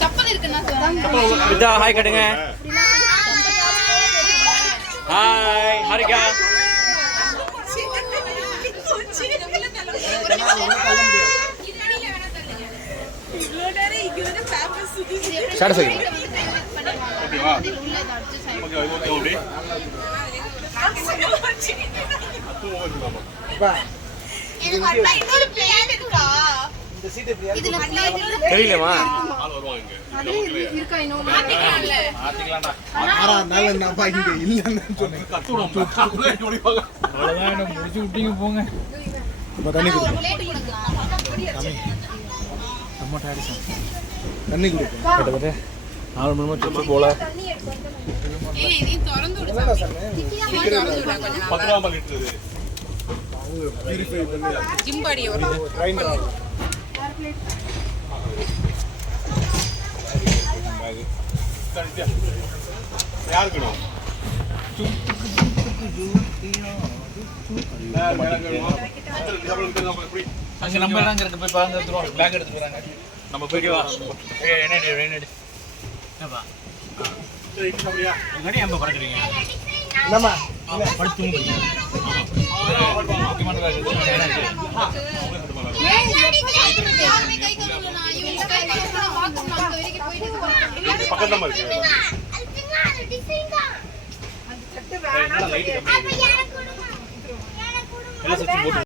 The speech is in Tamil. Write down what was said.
சப்பல் இருக்குன்னா விதா ஹாய் கட்டுங்க. ஹாய் ஹரிகா. ஸ்டார்ட் செய்யுங்க. தெரியலமா தண்ணி கிட்டத்தட்ட 4 மணி நேரம் போல நம்ம எல்லாம் இருக்கு போய் பாருங்க எடுத்துறோம் பேக் எடுத்து போறாங்க நம்ம போய் வா என்ன என்னப்பா சரி அப்படியே எங்கடி அம்ப பறக்குறீங்க என்னம்மா படுத்து தூங்குங்க முக்கியமான வேலை பக்கத்துல இருக்கு லைட் கம்மி எல்லாம் சுத்தி போட்டு